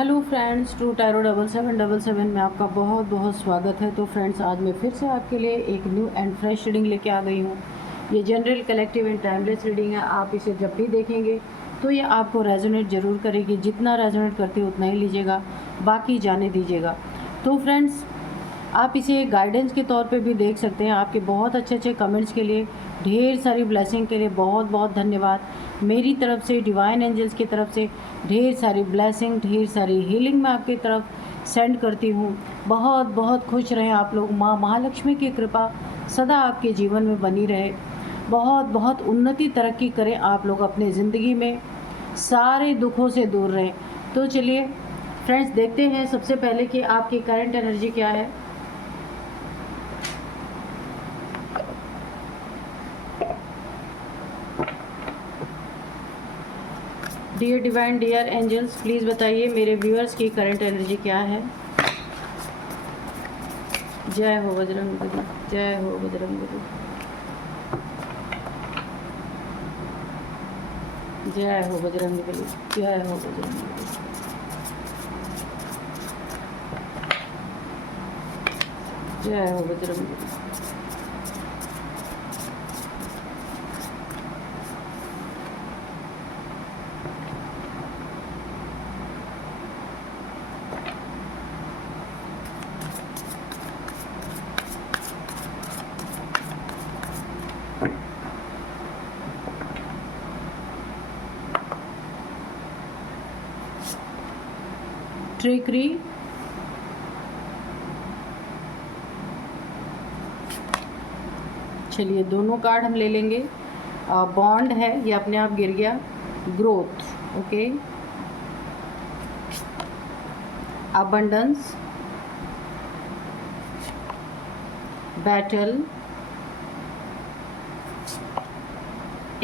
Hello friends, true tarot 7777 में आपका बहुत बहुत स्वागत है। तो फ्रेंड्स, आज मैं फिर से आपके लिए एक न्यू एंड फ्रेश रीडिंग लेके आ गई हूँ। ये general, collective and timeless reading है। आप इसे जब भी देखेंगे तो ये आपको रेजोनेट ज़रूर करेगी। जितना रेजोनेट करती है उतना ही लीजिएगा, बाकी जाने दीजिएगा। तो फ्रेंड्स, आप इसे गाइडेंस के तौर पे भी देख सकते हैं। आपके बहुत अच्छे अच्छे कमेंट्स के लिए, ढेर सारी ब्लेसिंग के लिए बहुत बहुत धन्यवाद। मेरी तरफ से, डिवाइन एंजल्स की तरफ से ढेर सारी ब्लेसिंग, ढेर सारी हीलिंग मैं आपकी तरफ सेंड करती हूँ। बहुत बहुत खुश रहें आप लोग। माँ महालक्ष्मी की कृपा सदा आपके जीवन में बनी रहे। बहुत बहुत उन्नति, तरक्की करें आप लोग अपने ज़िंदगी में, सारे दुखों से दूर रहें। तो चलिए फ्रेंड्स, देखते हैं सबसे पहले कि आपकी करंट एनर्जी क्या है। Dear divine, dear angels, please बताइए मेरे व्यूअर्स की करंट एनर्जी क्या है। जय हो बजरंगबली, जय हो बजरंगबली, जय हो बजरंगबली, जय हो बजरंगबली, जय हो बजरंगबली। ट्रिकरी, चलिए दोनों कार्ड हम ले लेंगे। बॉन्ड है, ये अपने आप गिर गया। Growth, okay. Abundance, battle,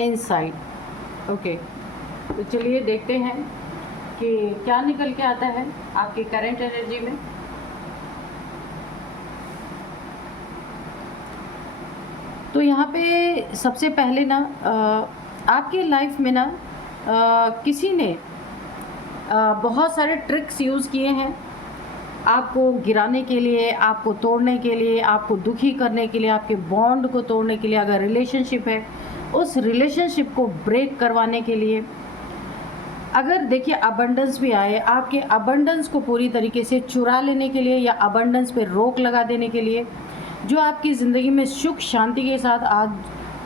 insight, okay. तो चलिए देखते हैं कि क्या निकल के आता है आपकी करंट एनर्जी में। तो यहाँ पे सबसे पहले ना आपके लाइफ में ना किसी ने बहुत सारे ट्रिक्स यूज़ किए हैं आपको गिराने के लिए, आपको तोड़ने के लिए, आपको दुखी करने के लिए, आपके बॉन्ड को तोड़ने के लिए। अगर रिलेशनशिप है, उस रिलेशनशिप को ब्रेक करवाने के लिए। अगर देखिए अबंडेंस भी आए, आपके अबंडेंस को पूरी तरीके से चुरा लेने के लिए या अबंडेंस पे रोक लगा देने के लिए। जो आपकी ज़िंदगी में सुख शांति के साथ आज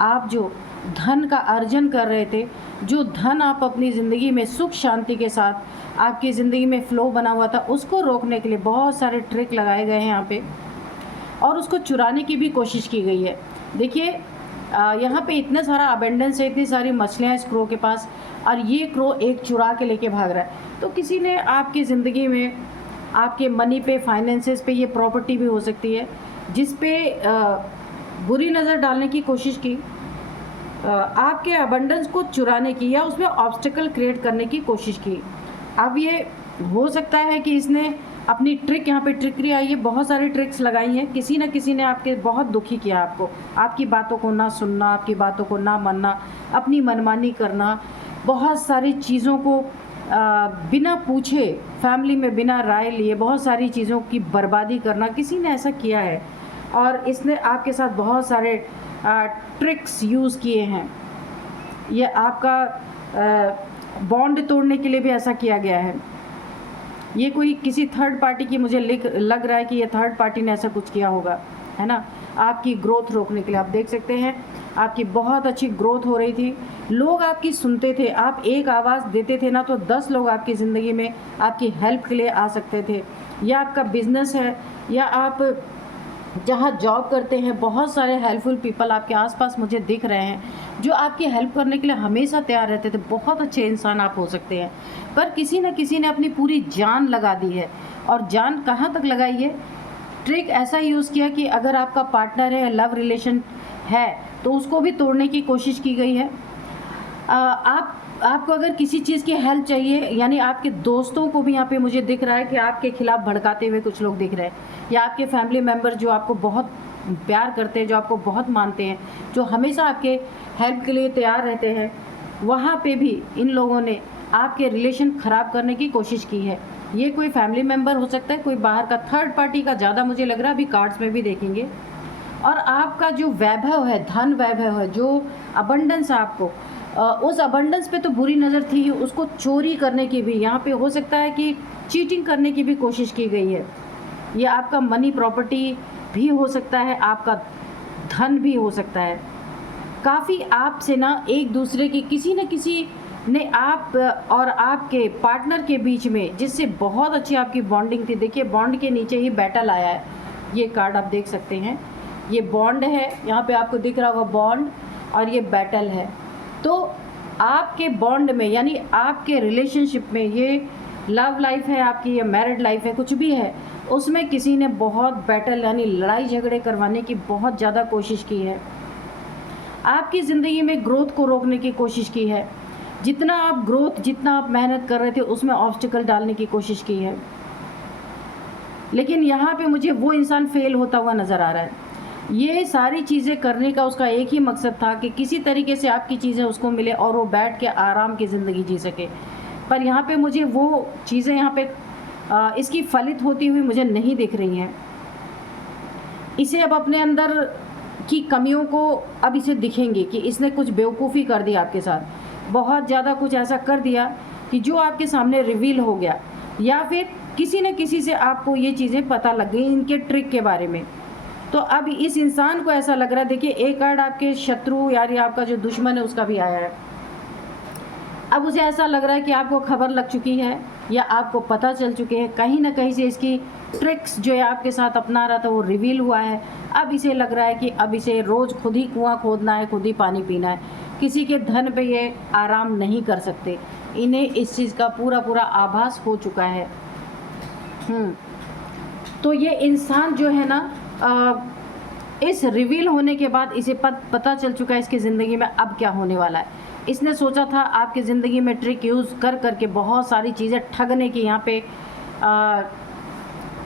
आप जो धन का अर्जन कर रहे थे, जो धन आप अपनी ज़िंदगी में सुख शांति के साथ आपकी ज़िंदगी में फ़्लो बना हुआ था, उसको रोकने के लिए बहुत सारे ट्रिक लगाए गए हैं यहाँ पे, और उसको चुराने की भी कोशिश की गई है। देखिए यहाँ पे इतना सारा अबेंडेंस है, इतनी सारी मछलियाँ इस क्रो के पास, और ये क्रो एक चुरा के लेके भाग रहा है। तो किसी ने आपकी ज़िंदगी में, आपके मनी पे, फाइनेंसेस पे, ये प्रॉपर्टी भी हो सकती है, जिस पे बुरी नज़र डालने की कोशिश की, आपके अबंडेंस को चुराने की या उसमें ऑब्स्टिकल क्रिएट करने की कोशिश की। अब ये हो सकता है कि इसने अपनी ट्रिक, यहाँ पे ट्रिकरी आई है, बहुत सारी ट्रिक्स लगाई हैं। किसी न किसी ने आपके बहुत दुखी किया, आपको, आपकी बातों को ना सुनना, आपकी बातों को ना मानना, अपनी मनमानी करना, बहुत सारी चीज़ों को बिना पूछे, फैमिली में बिना राय लिए बहुत सारी चीज़ों की बर्बादी करना, किसी ने ऐसा किया है। और इसने आपके साथ बहुत सारे ट्रिक्स यूज़ किए हैं। ये आपका बॉन्ड तोड़ने के लिए भी ऐसा किया गया है। ये कोई किसी थर्ड पार्टी की, मुझे लग रहा है कि ये थर्ड पार्टी ने ऐसा कुछ किया होगा, है ना, आपकी ग्रोथ रोकने के लिए। आप देख सकते हैं आपकी बहुत अच्छी ग्रोथ हो रही थी, लोग आपकी सुनते थे, आप एक आवाज़ देते थे ना तो 10 लोग आपकी ज़िंदगी में आपकी हेल्प के लिए आ सकते थे। या आपका बिजनेस है, या आप जहाँ जॉब करते हैं, बहुत सारे हेल्पफुल पीपल आपके आसपास मुझे दिख रहे हैं जो आपकी हेल्प करने के लिए हमेशा तैयार रहते थे। बहुत अच्छे इंसान आप हो सकते हैं, पर किसी न किसी ने अपनी पूरी जान लगा दी है। और जान कहाँ तक लगाई है? ट्रिक ऐसा यूज़ किया कि अगर आपका पार्टनर है, लव रिलेशन है, तो उसको भी तोड़ने की कोशिश की गई है। आपको अगर किसी चीज़ की हेल्प चाहिए, यानी आपके दोस्तों को भी यहाँ पे मुझे दिख रहा है कि आपके खिलाफ भड़काते हुए कुछ लोग दिख रहे हैं, या आपके फैमिली मेम्बर जो आपको बहुत प्यार करते हैं, जो आपको बहुत मानते हैं, जो हमेशा आपके हेल्प के लिए तैयार रहते हैं, वहाँ पे भी इन लोगों ने आपके रिलेशन ख़राब करने की कोशिश की है। ये कोई फैमिली मेम्बर हो सकता है, कोई बाहर का थर्ड पार्टी का ज़्यादा मुझे लग रहा है, अभी कार्ड्स में भी देखेंगे। और आपका जो वैभव है, धन वैभव है, जो अबंडेंस है आपको, उस अबंडेंस पे तो बुरी नज़र थी ही, उसको चोरी करने की भी, यहाँ पे हो सकता है कि चीटिंग करने की भी कोशिश की गई है। ये आपका मनी प्रॉपर्टी भी हो सकता है, आपका धन भी हो सकता है। काफ़ी आपसे ना एक दूसरे की किसी न किसी ने आप और आपके पार्टनर के बीच में, जिससे बहुत अच्छी आपकी बॉन्डिंग थी। देखिए बॉन्ड के नीचे ही बैटल आया है, ये कार्ड आप देख सकते हैं, ये बॉन्ड है, यहाँ पे आपको दिख रहा होगा बॉन्ड, और ये बैटल है। तो आपके बॉन्ड में, यानी आपके रिलेशनशिप में, ये लव लाइफ है आपकी या मैरिड लाइफ है, कुछ भी है, उसमें किसी ने बहुत बैटल यानी लड़ाई झगड़े करवाने की बहुत ज़्यादा कोशिश की है। आपकी ज़िंदगी में ग्रोथ को रोकने की कोशिश की है। जितना आप मेहनत कर रहे थे उसमें ऑब्स्टिकल डालने की कोशिश की है। लेकिन यहाँ पे मुझे वो इंसान फेल होता हुआ नज़र आ रहा है। ये सारी चीज़ें करने का उसका एक ही मकसद था कि किसी तरीके से आपकी चीज़ें उसको मिले और वो बैठ के आराम की ज़िंदगी जी सके। पर यहाँ पे मुझे वो चीज़ें यहाँ पे इसकी फलित होती हुई मुझे नहीं दिख रही हैं। इसे अब अपने अंदर की कमियों को अब इसे दिखेंगे कि इसने कुछ बेवकूफ़ी कर दी आपके साथ, बहुत ज़्यादा कुछ ऐसा कर दिया कि जो आपके सामने रिवील हो गया, या फिर किसी न किसी से आपको ये चीज़ें पता लग गई इनके ट्रिक के बारे में। तो अब इस इंसान को ऐसा लग रहा है, देखिए एक कार्ड आपके शत्रु यानी आपका जो दुश्मन है उसका भी आया है। अब उसे ऐसा लग रहा है कि आपको खबर लग चुकी है या आपको पता चल चुके हैं, कहीं ना कहीं से इसकी ट्रिक्स जो है आपके साथ अपना रहा था वो रिवील हुआ है। अब इसे लग रहा है कि अब इसे रोज़ खुद ही कुआं खोदना है, खुद ही पानी पीना है, किसी के धन पे ये आराम नहीं कर सकते। इन्हें इस चीज़ का पूरा आभास हो चुका है। तो ये इंसान जो है ना, इस रिवील होने के बाद इसे पता चल चुका है इसकी ज़िंदगी में अब क्या होने वाला है। इसने सोचा था आपकी ज़िंदगी में ट्रिक यूज़ कर करके बहुत सारी चीज़ें ठगने की, यहाँ पे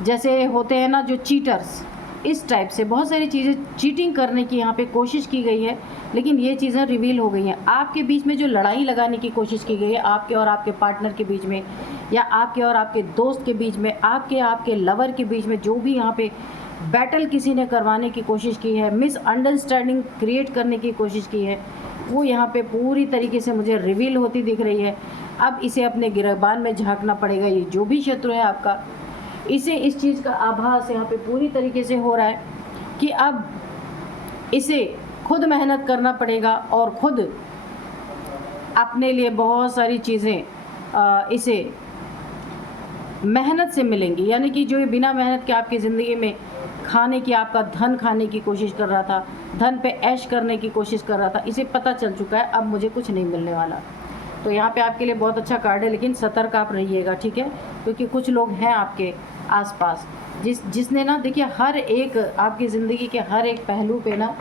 जैसे होते हैं ना जो चीटर्स, इस टाइप से बहुत सारी चीज़ें चीटिंग करने की यहाँ पे कोशिश की गई है। लेकिन ये चीज़ें रिवील हो गई हैं। आपके बीच में जो लड़ाई लगाने की कोशिश की गई है, आपके और आपके पार्टनर के बीच में, या आपके और आपके दोस्त के बीच में, आपके लवर के बीच में, जो भी यहाँ पे बैटल किसी ने करवाने की कोशिश की है, मिसअंडरस्टैंडिंग क्रिएट करने की कोशिश की है, वो यहाँ पे पूरी तरीके से मुझे रिवील होती दिख रही है। अब इसे अपने गिरबान में झांकना पड़ेगा। ये जो भी शत्रु है आपका, इसे इस चीज़ का आभास यहाँ पे पूरी तरीके से हो रहा है कि अब इसे खुद मेहनत करना पड़ेगा और खुद अपने लिए बहुत सारी चीज़ें इसे मेहनत से मिलेंगी। यानी कि जो ये बिना मेहनत के आपकी ज़िंदगी में खाने की, आपका धन खाने की कोशिश कर रहा था, धन पे ऐश करने की कोशिश कर रहा था, इसे पता चल चुका है अब मुझे कुछ नहीं मिलने वाला। तो यहाँ पे आपके लिए बहुत अच्छा कार्ड है, लेकिन सतर्क आप रहिएगा, ठीक है, क्योंकि कुछ लोग हैं आपके आसपास जिसने ना, देखिए हर एक आपकी ज़िंदगी के हर एक पहलू पे ना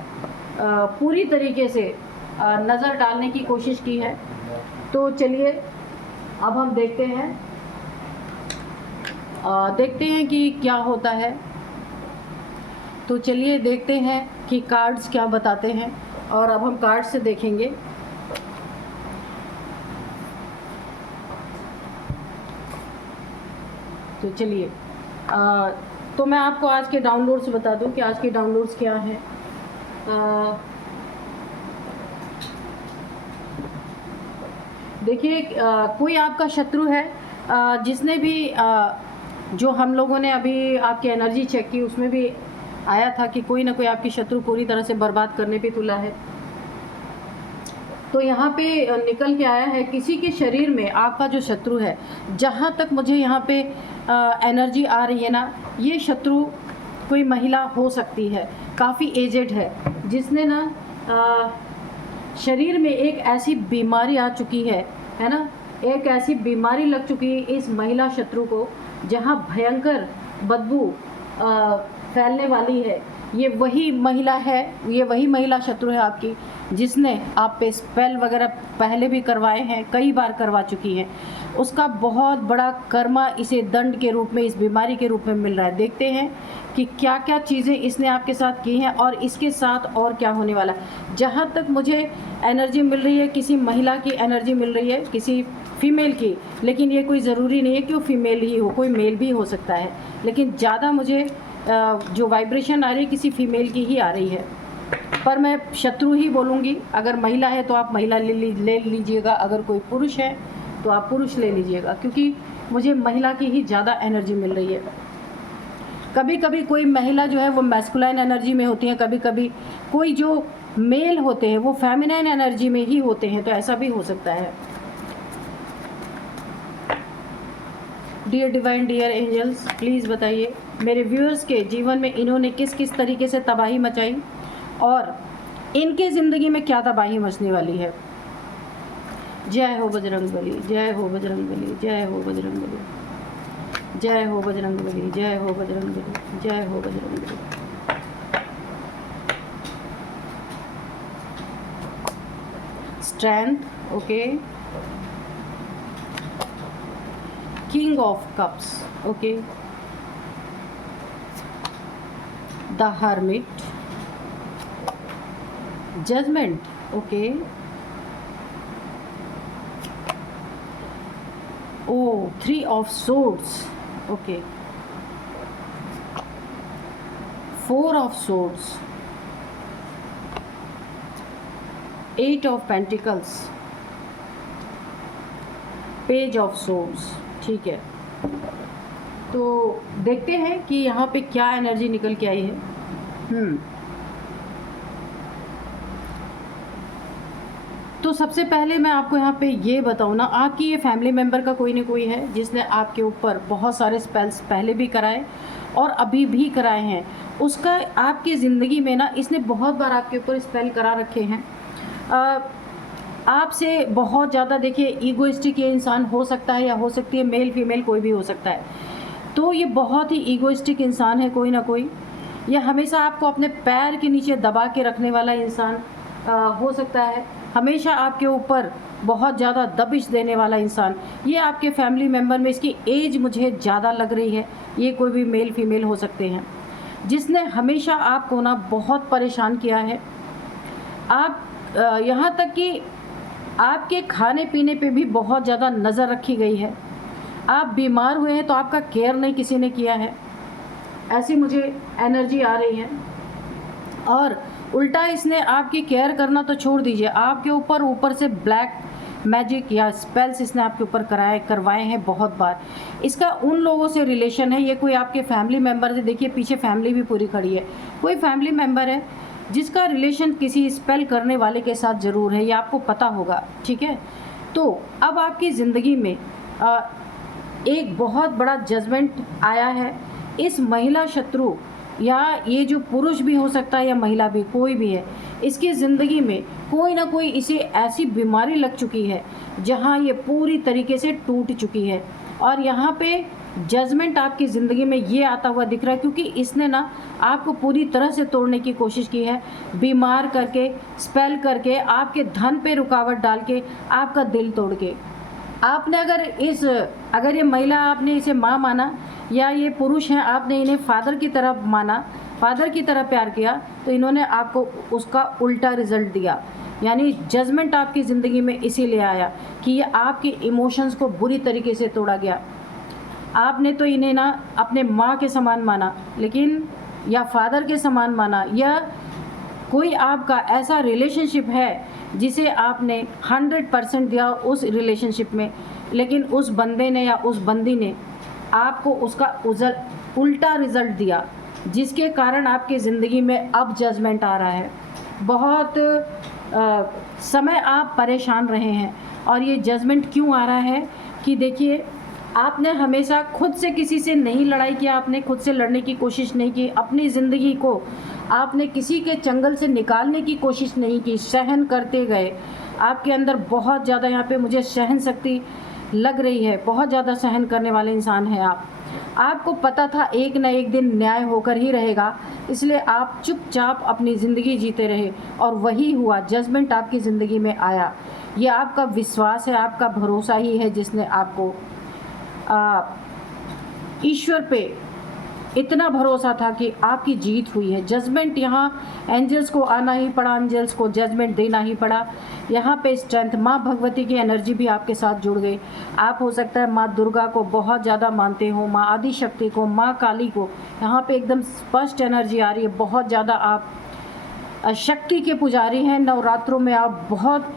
पूरी तरीके से नज़र डालने की कोशिश की है। तो चलिए अब हम देखते हैं कि क्या होता है। तो चलिए देखते हैं कि कार्ड्स क्या बताते हैं, और अब हम कार्ड से देखेंगे। तो चलिए तो मैं आपको आज के डाउनलोड्स बता दूं कि आज के डाउनलोड्स क्या हैं। देखिए कोई आपका शत्रु है जिसने भी जो हम लोगों ने अभी आपकी एनर्जी चेक की, उसमें भी आया था कि कोई ना कोई आपकी शत्रु पूरी तरह से बर्बाद करने पे तुला है। तो यहाँ पे निकल के आया है किसी के शरीर में आपका जो शत्रु है, जहाँ तक मुझे यहाँ पे एनर्जी आ रही है ना, ये शत्रु कोई महिला हो सकती है, काफ़ी एजेड है, जिसने ना शरीर में एक ऐसी बीमारी आ चुकी है ना, एक ऐसी बीमारी लग चुकी है इस महिला शत्रु को, जहाँ भयंकर बदबू फैलने वाली है। ये वही महिला है, ये वही महिला शत्रु है आपकी, जिसने आप पे स्पेल वगैरह पहले भी करवाए हैं, कई बार करवा चुकी है। उसका बहुत बड़ा कर्मा इसे दंड के रूप में, इस बीमारी के रूप में मिल रहा है। देखते हैं कि क्या क्या चीज़ें इसने आपके साथ की हैं और इसके साथ और क्या होने वाला है। जहाँ तक मुझे एनर्जी मिल रही है, किसी महिला की एनर्जी मिल रही है, किसी फीमेल की, लेकिन ये कोई ज़रूरी नहीं है कि वो फीमेल ही हो, कोई मेल भी हो सकता है, लेकिन ज़्यादा मुझे जो वाइब्रेशन आ रही है किसी फीमेल की ही आ रही है। पर मैं शत्रु ही बोलूँगी। अगर महिला है तो आप महिला ले लीजिएगा, अगर कोई पुरुष है तो आप पुरुष ले लीजिएगा, क्योंकि मुझे महिला की ही ज़्यादा एनर्जी मिल रही है। कभी कभी कोई महिला जो है वो मैस्कुलाइन एनर्जी में होती है, कभी कभी कोई जो मेल होते हैं वो फेमिनाइन एनर्जी में ही होते हैं, तो ऐसा भी हो सकता है। Dear divine, dear angels, please बताइए मेरे व्यूअर्स के जीवन में इन्होंने किस किस तरीके से तबाही मचाई और इनके ज़िंदगी में क्या तबाही मचने वाली है। जय हो बजरंगबली, जय हो बजरंगबली, जय हो बजरंगबली, जय हो बजरंगबली, जय हो बजरंगबली, जय हो Bajrangbali. Strength, okay. King of cups, okay. The hermit, judgement, okay. Oh, 3 of swords, okay. 4 of swords, 8 of pentacles, page of swords, ठीक है। तो देखते हैं कि यहाँ पे क्या एनर्जी निकल के आई है। तो सबसे पहले मैं आपको यहाँ पे ये बताऊँ ना, आपकी ये फैमिली मेम्बर का कोई ना कोई है जिसने आपके ऊपर बहुत सारे स्पेल्स पहले भी कराए और अभी भी कराए हैं। उसका आपकी ज़िंदगी में ना इसने बहुत बार आपके ऊपर स्पेल करा रखे हैं। आपसे बहुत ज़्यादा, देखिए, ईगोइस्टिक ये इंसान हो सकता है या हो सकती है मेल फीमेल कोई भी हो सकता है। तो ये बहुत ही ईगोइस्टिक इंसान है कोई ना कोई। ये हमेशा आपको अपने पैर के नीचे दबा के रखने वाला इंसान हो सकता है। हमेशा आपके ऊपर बहुत ज़्यादा दबिश देने वाला इंसान, ये आपके फैमिली मेम्बर में, इसकी एज मुझे ज़्यादा लग रही है, ये कोई भी मेल फीमेल हो सकते हैं, जिसने हमेशा आपको ना बहुत परेशान किया है। आप यहाँ तक कि आपके खाने पीने पे भी बहुत ज़्यादा नज़र रखी गई है। आप बीमार हुए हैं तो आपका केयर नहीं किसी ने किया है, ऐसी मुझे एनर्जी आ रही है। और उल्टा इसने आपकी केयर करना तो छोड़ दीजिए, आपके ऊपर से ब्लैक मैजिक या स्पेल्स इसने आपके ऊपर करवाए हैं बहुत बार। इसका उन लोगों से रिलेशन है, ये कोई आपके फैमिली मेम्बर है, देखिए पीछे फैमिली भी पूरी खड़ी है, कोई फैमिली मेम्बर है जिसका रिलेशन किसी स्पेल करने वाले के साथ ज़रूर है, ये आपको पता होगा, ठीक है। तो अब आपकी ज़िंदगी में एक बहुत बड़ा जजमेंट आया है। इस महिला शत्रु या ये जो पुरुष भी हो सकता है या महिला भी, कोई भी है, इसकी ज़िंदगी में कोई ना कोई इसे ऐसी बीमारी लग चुकी है जहाँ ये पूरी तरीके से टूट चुकी है। और यहाँ पे जजमेंट आपकी ज़िंदगी में ये आता हुआ दिख रहा है, क्योंकि इसने ना आपको पूरी तरह से तोड़ने की कोशिश की है, बीमार करके, स्पेल करके, आपके धन पे रुकावट डाल के, आपका दिल तोड़ के। आपने अगर ये महिला, आपने इसे माँ माना, या ये पुरुष हैं, आपने इन्हें फादर की तरह माना, फादर की तरह प्यार किया, तो इन्होंने आपको उसका उल्टा रिज़ल्ट दिया। यानी जजमेंट आपकी ज़िंदगी में इसीलिए आया कि ये आपके इमोशंस को बुरी तरीके से तोड़ा गया। आपने तो इन्हें ना अपने माँ के समान माना, लेकिन या फादर के समान माना, या कोई आपका ऐसा रिलेशनशिप है जिसे आपने 100% दिया उस रिलेशनशिप में, लेकिन उस बंदे ने या उस बंदी ने आपको उसका उल्टा रिज़ल्ट दिया, जिसके कारण आपकी ज़िंदगी में अब जजमेंट आ रहा है। बहुत समय आप परेशान रहे हैं, और ये जजमेंट क्यों आ रहा है कि देखिए, आपने हमेशा खुद से किसी से नहीं लड़ाई किया, आपने खुद से लड़ने की कोशिश नहीं की, अपनी ज़िंदगी को आपने किसी के चंगल से निकालने की कोशिश नहीं की, सहन करते गए। आपके अंदर बहुत ज़्यादा, यहाँ पे मुझे सहन शक्ति लग रही है, बहुत ज़्यादा सहन करने वाले इंसान हैं आप। आपको पता था एक न एक दिन न्याय होकर ही रहेगा, इसलिए आप चुपचाप अपनी ज़िंदगी जीते रहे, और वही हुआ, जजमेंट आपकी ज़िंदगी में आया। ये आपका विश्वास है, आपका भरोसा ही है जिसने आपको ईश्वर पे इतना भरोसा था कि आपकी जीत हुई है। जजमेंट यहाँ एंजल्स को आना ही पड़ा, एंजल्स को जजमेंट देना ही पड़ा। यहाँ पे स्ट्रेंथ, माँ भगवती की एनर्जी भी आपके साथ जुड़ गई। आप हो सकता है माँ दुर्गा को बहुत ज़्यादा मानते हो, माँ आदिशक्ति को, माँ काली को। यहाँ पे एकदम स्पष्ट एनर्जी आ रही है, बहुत ज़्यादा आप शक्ति के पुजारी हैं। नवरात्रों में आप बहुत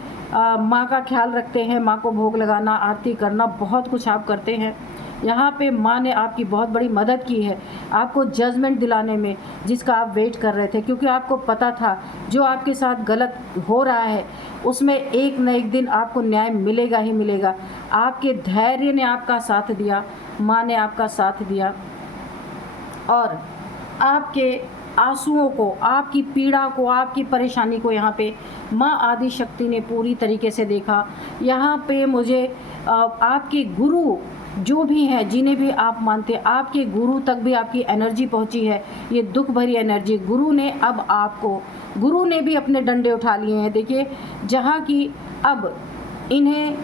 माँ का ख्याल रखते हैं, माँ को भोग लगाना, आरती करना, बहुत कुछ आप करते हैं। यहाँ पे माँ ने आपकी बहुत बड़ी मदद की है आपको जजमेंट दिलाने में, जिसका आप वेट कर रहे थे, क्योंकि आपको पता था जो आपके साथ गलत हो रहा है उसमें एक न एक दिन आपको न्याय मिलेगा ही मिलेगा। आपके धैर्य ने आपका साथ दिया, माँ ने आपका साथ दिया, और आपके आंसुओं को, आपकी पीड़ा को, आपकी परेशानी को यहाँ पे माँ आदिशक्ति ने पूरी तरीके से देखा। यहाँ पे मुझे आपके गुरु जो भी हैं, जिन्हें भी आप मानते हैं, आपके गुरु तक भी आपकी एनर्जी पहुँची है, ये दुख भरी एनर्जी। गुरु ने अब आपको, गुरु ने भी अपने डंडे उठा लिए हैं। देखिए, जहाँ की अब इन्हें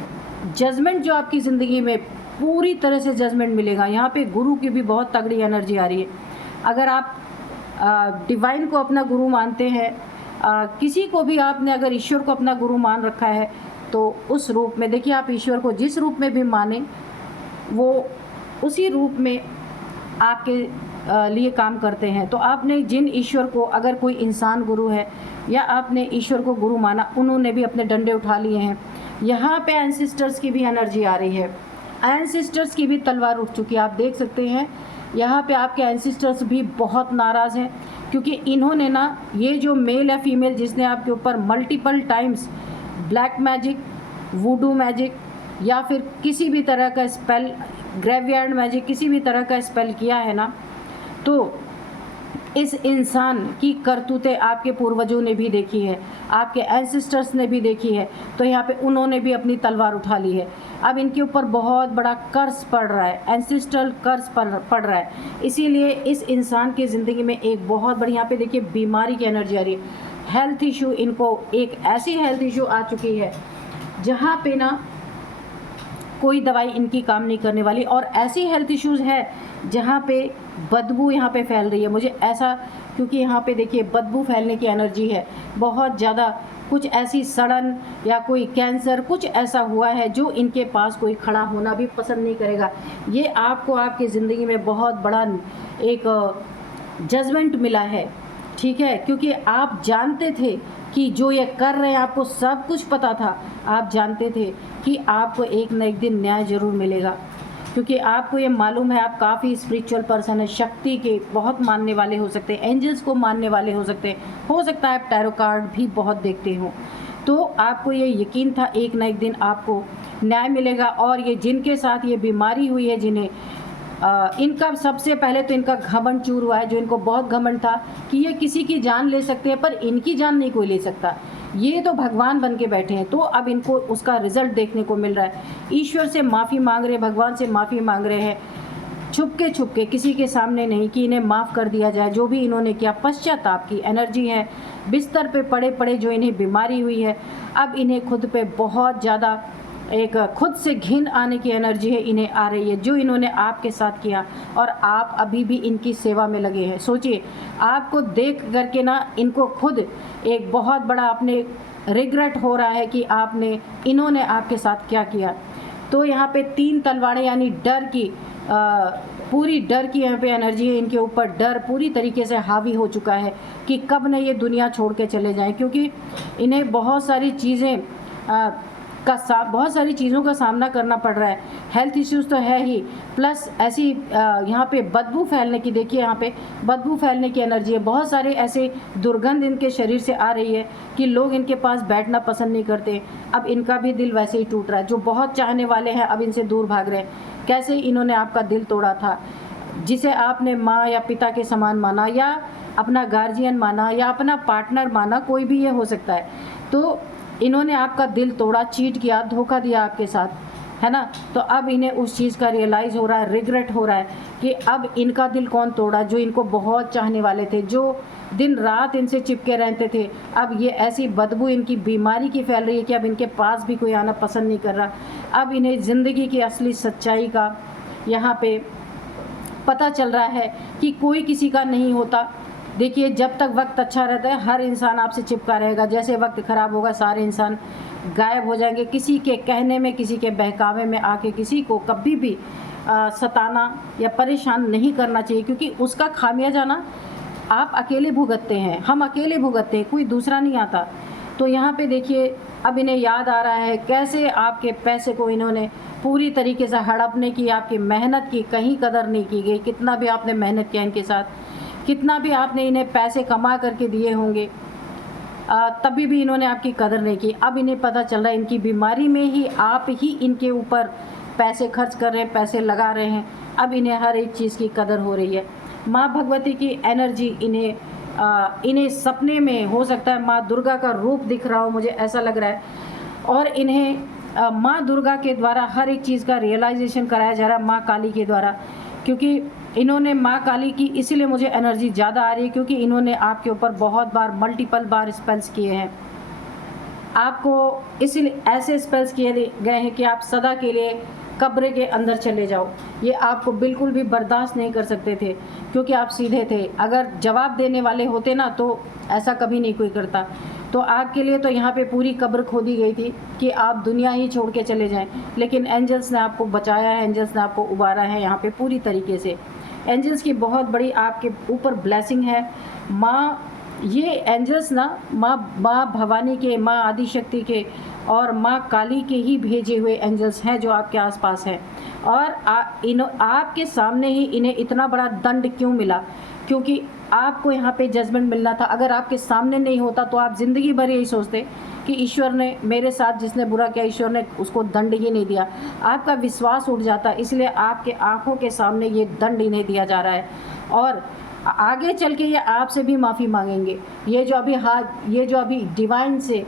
जजमेंट जो आपकी ज़िंदगी में पूरी तरह से जजमेंट मिलेगा, यहाँ पे गुरु की भी बहुत तगड़ी एनर्जी आ रही है। अगर आप डिवाइन को अपना गुरु मानते हैं, किसी को भी आपने अगर ईश्वर को अपना गुरु मान रखा है, तो उस रूप में देखिए, आप ईश्वर को जिस रूप में भी माने, वो उसी रूप में आपके लिए काम करते हैं। तो आपने जिन ईश्वर को, अगर कोई इंसान गुरु है या आपने ईश्वर को गुरु माना, उन्होंने भी अपने डंडे उठा लिए हैं। यहाँ पे एंसिस्टर्स की भी एनर्जी आ रही है, एंसिस्टर्स की भी तलवार उठ चुकी है। आप देख सकते हैं यहाँ पे आपके एंसिस्टर्स भी बहुत नाराज़ हैं, क्योंकि इन्होंने ना, ये जो मेल या फीमेल जिसने आपके ऊपर multiple times black magic, voodoo magic या फिर किसी भी तरह का स्पेल, ग्रेवयार्ड मैजिक, किसी भी तरह का स्पेल किया है ना, तो इस इंसान की करतूतें आपके पूर्वजों ने भी देखी है, आपके एंसेस्टर्स ने भी देखी है। तो यहाँ पे उन्होंने भी अपनी तलवार उठा ली है। अब इनके ऊपर बहुत बड़ा कर्ज पड़ रहा है, एंसेस्ट्रल कर्ज पड़ रहा है। इसीलिए इस इंसान की ज़िंदगी में एक बहुत बड़ी, यहाँ पे देखिए, बीमारी की एनर्जी आ रही है। हेल्थ इशू, इनको एक ऐसी हेल्थ इशू आ चुकी है जहाँ पे ना कोई दवाई इनकी काम नहीं करने वाली, और ऐसी हेल्थ इश्यूज़ है जहाँ पे बदबू यहाँ पे फैल रही है। मुझे ऐसा, क्योंकि यहाँ पे देखिए बदबू फैलने की एनर्जी है बहुत ज़्यादा। कुछ ऐसी सड़न या कोई कैंसर, कुछ ऐसा हुआ है जो इनके पास कोई खड़ा होना भी पसंद नहीं करेगा। ये आपको आपकी ज़िंदगी में बहुत बड़ा एक जजमेंट मिला है, ठीक है, क्योंकि आप जानते थे कि जो ये कर रहे हैं, आपको सब कुछ पता था। आप जानते थे कि आपको एक न एक दिन न्याय ज़रूर मिलेगा, क्योंकि आपको ये मालूम है आप काफ़ी स्पिरिचुअल पर्सन है, शक्ति के बहुत मानने वाले हो सकते हैं, एंजल्स को मानने वाले हो सकते हैं, हो सकता है आप टैरो कार्ड भी बहुत देखते हो। तो आपको ये यकीन था एक न एक दिन आपको न्याय मिलेगा। और ये जिनके साथ ये बीमारी हुई है, जिन्हें इनका सबसे पहले तो इनका घमंड चूर हुआ है, जो इनको बहुत घमंड था कि ये किसी की जान ले सकते हैं, पर इनकी जान नहीं कोई ले सकता, ये तो भगवान बन के बैठे हैं। तो अब इनको उसका रिजल्ट देखने को मिल रहा है। ईश्वर से माफ़ी मांग रहे हैं, भगवान से माफ़ी मांग रहे हैं, छुप के किसी के सामने नहीं, कि इन्हें माफ़ कर दिया जाए जो भी इन्होंने किया। पश्चाताप की एनर्जी है, बिस्तर पे पड़े पड़े जो इन्हें बीमारी हुई है, अब इन्हें खुद पे बहुत ज़्यादा एक खुद से घिन आने की एनर्जी है, इन्हें आ रही है, जो इन्होंने आपके साथ किया, और आप अभी भी इनकी सेवा में लगे हैं। सोचिए, आपको देख करके ना इनको खुद एक बहुत बड़ा अपने रिग्रेट हो रहा है कि इन्होंने आपके साथ क्या किया। तो यहाँ पे 3 तलवारें, यानी डर की, पूरी डर की यहाँ पे एनर्जी है इनके ऊपर। डर पूरी तरीके से हावी हो चुका है कि कब न ये दुनिया छोड़ के चले जाएं, क्योंकि इन्हें बहुत सारी चीज़ों का सामना करना पड़ रहा है। हेल्थ इश्यूज़ तो है ही, प्लस ऐसी यहाँ पे बदबू फैलने की, देखिए यहाँ पे बदबू फैलने की एनर्जी है। बहुत सारे ऐसे दुर्गंध इनके शरीर से आ रही है कि लोग इनके पास बैठना पसंद नहीं करते। अब इनका भी दिल वैसे ही टूट रहा है। जो बहुत चाहने वाले हैं अब इनसे दूर भाग रहे हैं। कैसे इन्होंने आपका दिल तोड़ा था, जिसे आपने माँ या पिता के समान माना, या अपना गार्जियन माना, या अपना पार्टनर माना, कोई भी ये हो सकता है। तो इन्होंने आपका दिल तोड़ा, चीट किया, धोखा दिया आपके साथ। है ना। तो अब इन्हें उस चीज़ का रियलाइज़ हो रहा है, रिग्रेट हो रहा है कि अब इनका दिल कौन तोड़ा, जो इनको बहुत चाहने वाले थे, जो दिन रात इनसे चिपके रहते थे। अब ये ऐसी बदबू इनकी बीमारी की फैल रही है कि अब इनके पास भी कोई आना पसंद नहीं कर रहा। अब इन्हें ज़िंदगी की असली सच्चाई का यहाँ पे पता चल रहा है कि कोई किसी का नहीं होता। देखिए, जब तक वक्त अच्छा रहता है हर इंसान आपसे चिपका रहेगा, जैसे वक्त ख़राब होगा सारे इंसान गायब हो जाएंगे। किसी के कहने में, किसी के बहकावे में आके किसी को कभी भी सताना या परेशान नहीं करना चाहिए, क्योंकि उसका खामियाजा ना आप अकेले भुगतते हैं, हम अकेले भुगतते हैं, कोई दूसरा नहीं आता। तो यहाँ पे देखिए, अब इन्हें याद आ रहा है कैसे आपके पैसे को इन्होंने पूरी तरीके से हड़पने की, आपकी मेहनत की कहीं कदर नहीं की गई। कितना भी आपने मेहनत किया इनके साथ, कितना भी आपने इन्हें पैसे कमा करके दिए होंगे, तभी भी इन्होंने आपकी कदर नहीं की। अब इन्हें पता चल रहा है इनकी बीमारी में ही आप ही इनके ऊपर पैसे खर्च कर रहे हैं, पैसे लगा रहे हैं। अब इन्हें हर एक चीज़ की कदर हो रही है। माँ भगवती की एनर्जी इन्हें सपने में हो सकता है माँ दुर्गा का रूप दिख रहा हो, मुझे ऐसा लग रहा है। और इन्हें माँ दुर्गा के द्वारा हर एक चीज़ का रियलाइजेशन कराया जा रहा है, माँ काली के द्वारा। क्योंकि इन्होंने माँ काली की इसीलिए मुझे एनर्जी ज़्यादा आ रही है, क्योंकि इन्होंने आपके ऊपर बहुत बार मल्टीपल बार स्पेल्स किए हैं। आपको इसलिए ऐसे स्पेल्स किए गए हैं कि आप सदा के लिए कब्र के अंदर चले जाओ। ये आपको बिल्कुल भी बर्दाश्त नहीं कर सकते थे, क्योंकि आप सीधे थे। अगर जवाब देने वाले होते ना तो ऐसा कभी नहीं कोई करता। तो आपके लिए तो यहाँ पे पूरी कब्र खोदी गई थी कि आप दुनिया ही छोड़ के चले जाएं, लेकिन एंजल्स ने आपको बचाया है, एंजल्स ने आपको उबारा है यहाँ पे पूरी तरीके से। एंजल्स की बहुत बड़ी आपके ऊपर ब्लेसिंग है। माँ, ये एंजल्स ना माँ भवानी के, माँ आदिशक्ति के और माँ काली के ही भेजे हुए एंजल्स हैं जो आपके आसपास हैं। और आपके सामने ही इन्हें इतना बड़ा दंड क्यों मिला? क्योंकि आपको यहाँ पे जजमेंट मिलना था। अगर आपके सामने नहीं होता तो आप ज़िंदगी भर यही सोचते कि ईश्वर ने मेरे साथ, जिसने बुरा किया ईश्वर ने उसको दंड ही नहीं दिया। आपका विश्वास उठ जाता, इसलिए आपके आँखों के सामने ये दंड इन्हें दिया जा रहा है। और आगे चल के ये आपसे भी माफ़ी मांगेंगे। ये जो अभी डिवाइन से,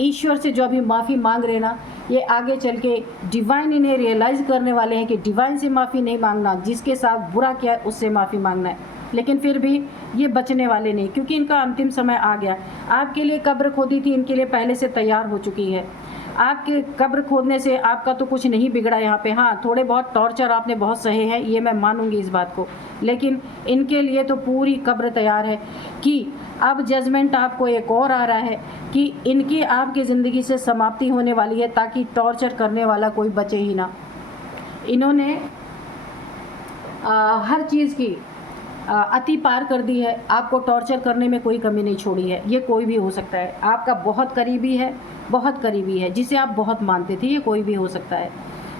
ईश्वर से जो अभी माफ़ी मांग रहे ना, ये आगे चल के डिवाइन इन्हें रियलाइज़ करने वाले हैं कि डिवाइन से माफ़ी नहीं मांगना, जिसके साथ बुरा किया है उससे माफ़ी मांगना है। लेकिन फिर भी ये बचने वाले नहीं, क्योंकि इनका अंतिम समय आ गया। आपके लिए कब्र खोदी थी, इनके लिए पहले से तैयार हो चुकी है। आपके कब्र खोदने से आपका तो कुछ नहीं बिगड़ा यहाँ पे। हाँ, थोड़े बहुत टॉर्चर आपने बहुत सहे हैं, ये मैं मानूंगी इस बात को, लेकिन इनके लिए तो पूरी कब्र तैयार है कि अब जजमेंट आपको एक और आ रहा है कि इनकी आपकी ज़िंदगी से समाप्ति होने वाली है, ताकि टॉर्चर करने वाला कोई बचे ही ना। इन्होंने हर चीज़ की अति पार कर दी है। आपको टॉर्चर करने में कोई कमी नहीं छोड़ी है। ये कोई भी हो सकता है, आपका बहुत करीबी है, बहुत करीबी है, जिसे आप बहुत मानते थे, ये कोई भी हो सकता है।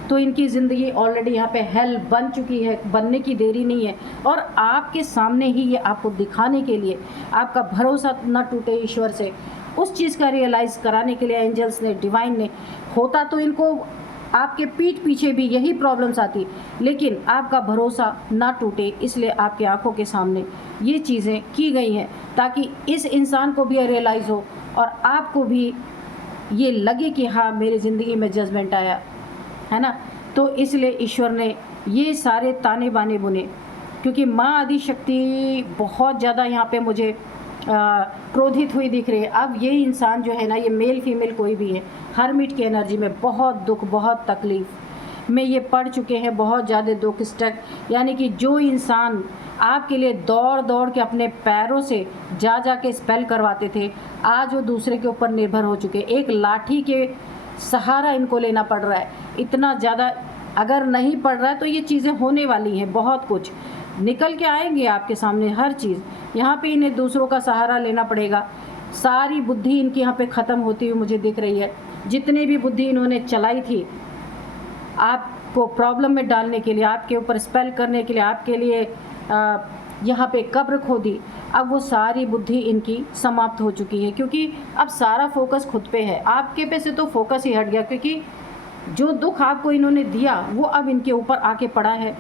तो इनकी ज़िंदगी ऑलरेडी यहाँ पे हेल बन चुकी है, बनने की देरी नहीं है। और आपके सामने ही ये आपको दिखाने के लिए, आपका भरोसा न टूटे ईश्वर से, उस चीज़ का रियलाइज़ कराने के लिए एंजल्स ने, डिवाइन ने, होता तो इनको आपके पीठ पीछे भी यही प्रॉब्लम्स आती, लेकिन आपका भरोसा ना टूटे, इसलिए आपके आंखों के सामने ये चीज़ें की गई हैं, ताकि इस इंसान को भी रियलाइज़ हो और आपको भी ये लगे कि हाँ, मेरी ज़िंदगी में जजमेंट आया है ना। तो इसलिए ईश्वर ने ये सारे ताने बाने बुने, क्योंकि माँ आदिशक्ति बहुत ज़्यादा यहाँ पे मुझे क्रोधित हुई दिख रही है। अब ये इंसान जो है ना, ये मेल फीमेल कोई भी है, हर्मिट की एनर्जी में बहुत दुख, बहुत तकलीफ़ में ये पड़ चुके हैं, बहुत ज़्यादा दुख स्टक। यानी कि जो इंसान आपके लिए दौड़ दौड़ के अपने पैरों से जा के स्पेल करवाते थे, आज वो दूसरे के ऊपर निर्भर हो चुके। एक लाठी के सहारा इनको लेना पड़ रहा है। इतना ज़्यादा अगर नहीं पड़ रहा है तो ये चीज़ें होने वाली हैं, बहुत कुछ निकल के आएंगे आपके सामने हर चीज़। यहाँ पे इन्हें दूसरों का सहारा लेना पड़ेगा। सारी बुद्धि इनकी यहाँ पे ख़त्म होती हुई मुझे दिख रही है। जितनी भी बुद्धि इन्होंने चलाई थी आपको प्रॉब्लम में डालने के लिए, आपके ऊपर स्पेल करने के लिए, आपके लिए यहाँ पे कब्र खोदी, अब वो सारी बुद्धि इनकी समाप्त हो चुकी है, क्योंकि अब सारा फोकस खुद पे है। आपके पे से तो फोकस ही हट गया, क्योंकि जो दुख आपको इन्होंने दिया वो अब इनके ऊपर आके पड़ा है।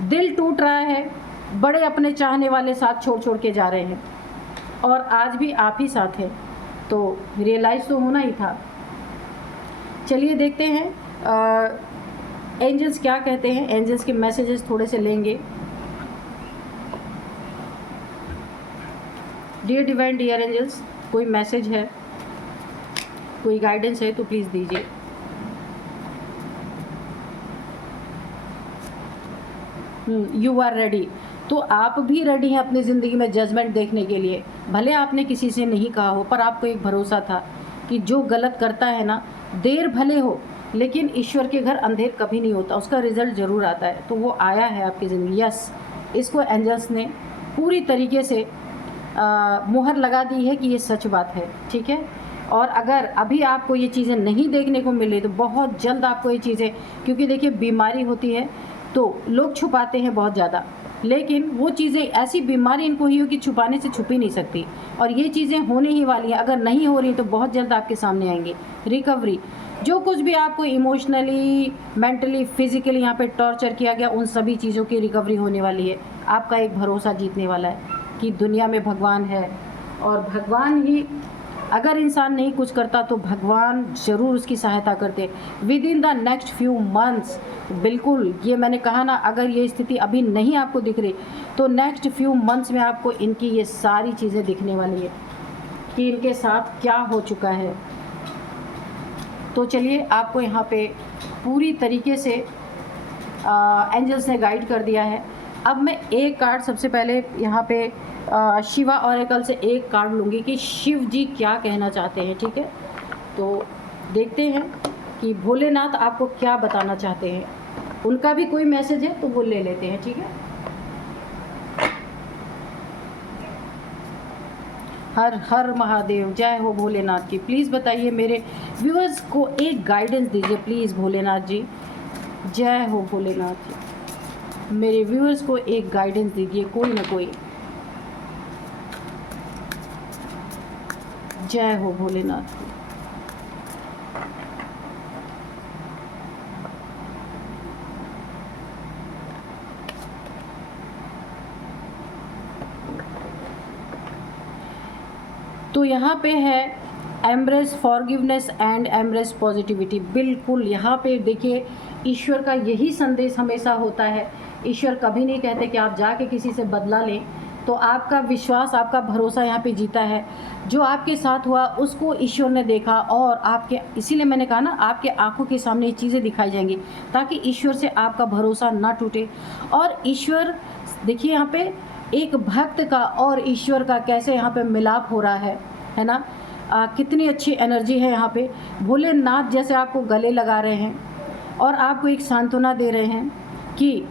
दिल टूट रहा है, बड़े अपने चाहने वाले साथ छोड़ के जा रहे हैं, और आज भी आप ही साथ हैं, तो रियलाइज़ तो होना ही था। चलिए देखते हैं एंजल्स क्या कहते हैं, एंजल्स के मैसेजेस थोड़े से लेंगे। डियर डिवाइन डियर एंजल्स, कोई मैसेज है, कोई गाइडेंस है तो प्लीज़ दीजिए। यू आर रेडी, तो आप भी रेडी हैं अपनी ज़िंदगी में जजमेंट देखने के लिए। भले आपने किसी से नहीं कहा हो, पर आपको एक भरोसा था कि जो गलत करता है ना, देर भले हो लेकिन ईश्वर के घर अंधेर कभी नहीं होता, उसका रिजल्ट ज़रूर आता है। तो वो आया है आपकी ज़िंदगी। यस, इसको एंजल्स ने पूरी तरीके से मुहर लगा दी है कि ये सच बात है, ठीक है। और अगर अभी आपको ये चीज़ें नहीं देखने को मिली तो बहुत जल्द आपको ये चीज़ें, क्योंकि देखिए बीमारी होती है तो लोग छुपाते हैं बहुत ज़्यादा, लेकिन वो चीज़ें, ऐसी बीमारी इनको हुई हो कि छुपाने से छुप ही नहीं सकती, और ये चीज़ें होने ही वाली हैं। अगर नहीं हो रही तो बहुत जल्द आपके सामने आएंगी। रिकवरी, जो कुछ भी आपको इमोशनली, मेंटली, फिजिकली यहाँ पे टॉर्चर किया गया, उन सभी चीज़ों की रिकवरी होने वाली है। आपका एक भरोसा जीतने वाला है कि दुनिया में भगवान है, और भगवान ही, अगर इंसान नहीं कुछ करता तो भगवान ज़रूर उसकी सहायता करते with in the next few months. बिल्कुल, ये मैंने कहा ना, अगर ये स्थिति अभी नहीं आपको दिख रही तो नेक्स्ट फ्यू मंथ्स में आपको इनकी ये सारी चीज़ें दिखने वाली है कि इनके साथ क्या हो चुका है। तो चलिए, आपको यहाँ पे पूरी तरीके से एंजल्स ने गाइड कर दिया है। अब मैं एक कार्ड सबसे पहले यहाँ पे शिवा ऑरेकल से एक कार्ड लूँगी कि शिव जी क्या कहना चाहते हैं, ठीक है। तो देखते हैं कि भोलेनाथ आपको क्या बताना चाहते हैं। उनका भी कोई मैसेज है तो वो ले लेते हैं, ठीक है। हर हर महादेव, जय हो भोलेनाथ की। प्लीज़ बताइए, मेरे व्यूअर्स को एक गाइडेंस दीजिए प्लीज़ भोलेनाथ जी। जय हो भोलेनाथ जी, मेरे व्यूअर्स को एक गाइडेंस दीजिए, कोई ना कोई। जय हो भोलेनाथ की। तो यहाँ पे है embrace forgiveness and embrace positivity. बिल्कुल, यहाँ पे देखिए, ईश्वर का यही संदेश हमेशा होता है। ईश्वर कभी नहीं कहते कि आप जाके किसी से बदला लें। तो आपका विश्वास, आपका भरोसा यहाँ पे जीता है। जो आपके साथ हुआ उसको ईश्वर ने देखा, और आपके, इसीलिए मैंने कहा ना, आपके आंखों के सामने ये चीज़ें दिखाई जाएंगी ताकि ईश्वर से आपका भरोसा ना टूटे। और ईश्वर, देखिए यहाँ पे एक भक्त का और ईश्वर का कैसे यहाँ पे मिलाप हो रहा है ना। कितनी अच्छी एनर्जी है यहाँ पे। भोलेनाथ जैसे आपको गले लगा रहे हैं और आपको एक सांत्वना दे रहे हैं कि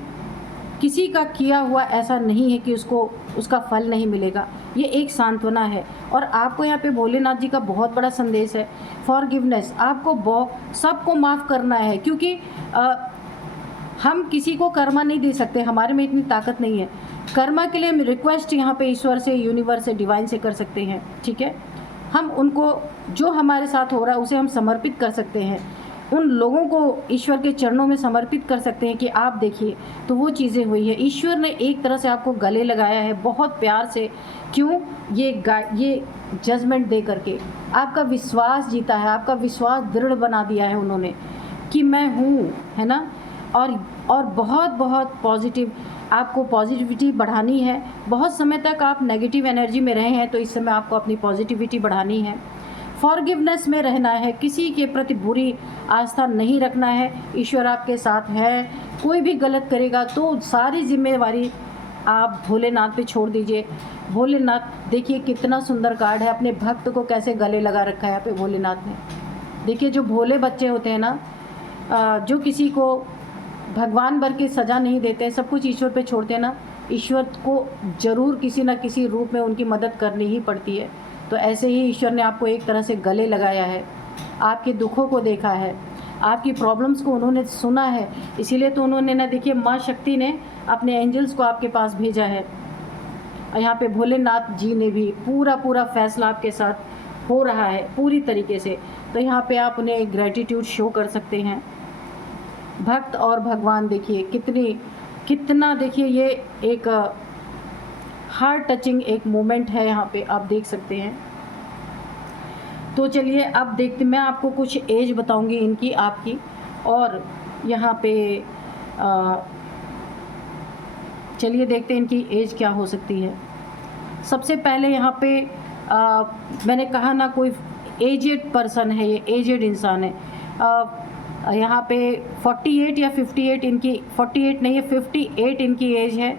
किसी का किया हुआ ऐसा नहीं है कि उसका फल नहीं मिलेगा। ये एक सांत्वना है। और आपको यहाँ पे भोलेनाथ जी का बहुत बड़ा संदेश है, फॉरगिवनेस। आपको सबको माफ़ करना है, क्योंकि हम किसी को कर्मा नहीं दे सकते, हमारे में इतनी ताकत नहीं है। कर्मा के लिए हम रिक्वेस्ट यहाँ पे ईश्वर से, यूनिवर्स से, डिवाइन से कर सकते हैं, ठीक है। हम उनको, जो हमारे साथ हो रहा है उसे हम समर्पित कर सकते हैं, उन लोगों को ईश्वर के चरणों में समर्पित कर सकते हैं कि आप देखिए तो वो चीज़ें हुई है। ईश्वर ने एक तरह से आपको गले लगाया है बहुत प्यार से। क्यों? ये जजमेंट दे करके आपका विश्वास जीता है, आपका विश्वास दृढ़ बना दिया है उन्होंने कि मैं हूँ, है ना। और बहुत बहुत पॉजिटिव, आपको पॉजिटिविटी बढ़ानी है। बहुत समय तक आप नेगेटिव एनर्जी में रहे हैं, तो इस समय आपको अपनी पॉजिटिविटी बढ़ानी है। फॉरगिवनेस में रहना है, किसी के प्रति बुरी आस्था नहीं रखना है। ईश्वर आपके साथ है। कोई भी गलत करेगा तो सारी जिम्मेवारी आप भोलेनाथ पे छोड़ दीजिए। भोलेनाथ, देखिए कितना सुंदर कार्ड है, अपने भक्त को कैसे गले लगा रखा है यहाँ पे भोलेनाथ ने। देखिए, जो भोले बच्चे होते हैं ना, जो किसी को भगवान भर की सज़ा नहीं देते, सब कुछ ईश्वर पे छोड़ते हैं ना, ईश्वर को ज़रूर किसी न किसी रूप में उनकी मदद करनी ही पड़ती है। तो ऐसे ही ईश्वर ने आपको एक तरह से गले लगाया है, आपके दुखों को देखा है, आपकी प्रॉब्लम्स को उन्होंने सुना है। इसीलिए तो उन्होंने ना, देखिए, माँ शक्ति ने अपने एंजल्स को आपके पास भेजा है। और यहाँ पे भोलेनाथ जी ने भी पूरा फैसला आपके साथ हो रहा है पूरी तरीके से। तो यहाँ पे आप उन्हें ग्रेटिट्यूड शो कर सकते हैं। भक्त और भगवान, देखिए कितना देखिए, ये एक हार्ट टचिंग एक मोमेंट है, यहाँ पे आप देख सकते हैं। तो चलिए अब देखते, मैं आपको कुछ एज बताऊंगी इनकी, आपकी। और यहाँ पे चलिए देखते हैं इनकी एज क्या हो सकती है। सबसे पहले यहाँ पे मैंने कहा ना, कोई एजेड पर्सन है, ये एजेड इंसान है। यहाँ पे 48 या 58 इनकी, 48 नहीं है 58 इनकी एज है,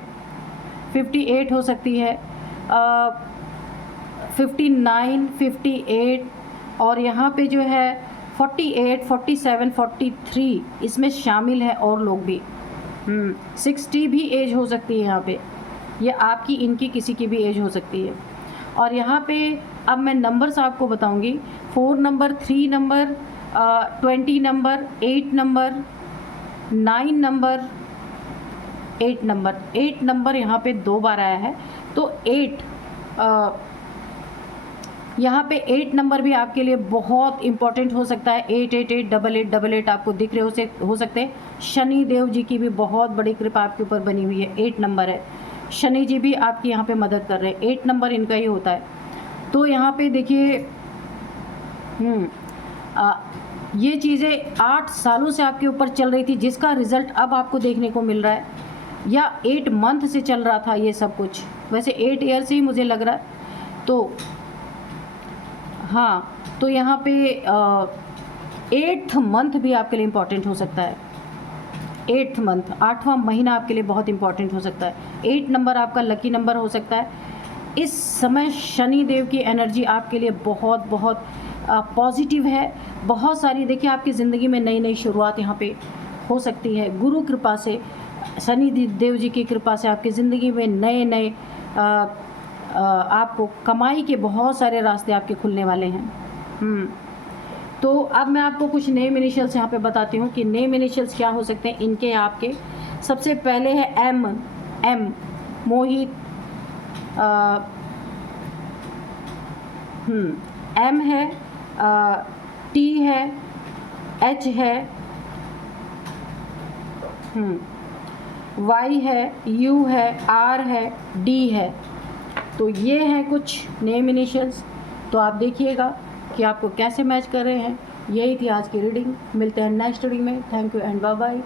58 हो सकती है, 59, 58, और यहाँ पे जो है 48, 47, 43 इसमें शामिल है, और लोग भी 60 भी एज हो सकती है यहाँ पे, ये आपकी इनकी किसी की भी एज हो सकती है। और यहाँ पे अब मैं नंबर्स आपको बताऊंगी, 4 number, 3 number, 20 number, 8 number, 9 number, 8 number. 8 number यहाँ पे 2 बार आया है, तो 8 यहाँ पे 8 नंबर भी आपके लिए बहुत इम्पॉर्टेंट हो सकता है। 888, 8888 आपको दिख रहे हो सकते हैं। शनि देव जी की भी बहुत बड़ी कृपा आपके ऊपर बनी हुई है, 8 नंबर है, शनि जी भी आपकी यहाँ पे मदद कर रहे हैं, 8 नंबर इनका ही होता है। तो यहाँ पे देखिए ये चीज़ें 8 सालों से आपके ऊपर चल रही थी, जिसका रिज़ल्ट अब आपको देखने को मिल रहा है, या 8 मंथ से चल रहा था ये सब कुछ, वैसे 8 ईयर से ही मुझे लग रहा है। तो हाँ, तो यहाँ पे 8th मंथ भी आपके लिए इम्पॉर्टेंट हो सकता है। 8th मंथ, 8वां महीना आपके लिए बहुत इम्पॉर्टेंट हो सकता है। 8 नंबर आपका लकी नंबर हो सकता है। इस समय शनि देव की एनर्जी आपके लिए बहुत बहुत पॉजिटिव है। बहुत सारी, देखिए आपकी ज़िंदगी में नई नई शुरुआत यहाँ पे हो सकती है। गुरु कृपा से, शनि देव जी की कृपा से आपकी ज़िंदगी में नए नए आपको कमाई के बहुत सारे रास्ते आपके खुलने वाले हैं। तो अब मैं आपको कुछ नेम इनिशियल्स यहाँ पे बताती हूँ कि नेम इनिशियल्स क्या हो सकते हैं इनके आपके। सबसे पहले है एम, मोहित, एम है, टी है, एच है, वाई है, यू है, आर है, डी है। तो ये हैं कुछ नेम इनिशियल्स। तो आप देखिएगा कि आपको कैसे मैच कर रहे हैं। यही थी आज की रीडिंग। मिलते हैं नेक्स्ट रीडिंग में। Thank you and bye bye.